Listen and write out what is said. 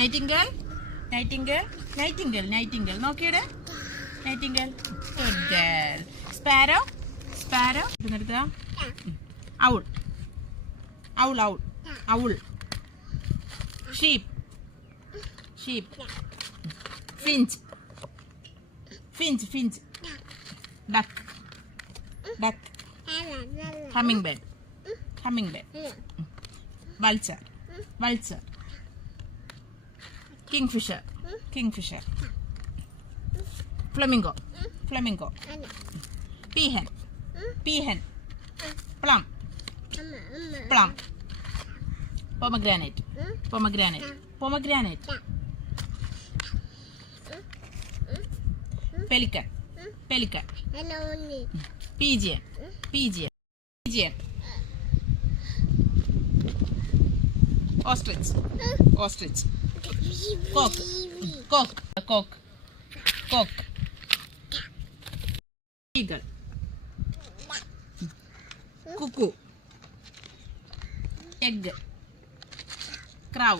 Nightingale nightingale nightingale nightingale നോക്കിയുടെ nightingale. Good girl. Sparrow sparrow എടുത്താ. Owl owl owl owl. Sheep sheep. Finch finch finch. Duck duck. Hummingbird hummingbird. Vulture vulture. Kingfisher kingfisher. Flamingo flamingo. Peahen peahen. Plum plum. Pomegranate pomegranate pomegranate. Pelican pelican. Pigeon pigeon pigeon. Ostrich ostrich. Cock cock cock cock. Eagle. Cuckoo. Egg. Crow.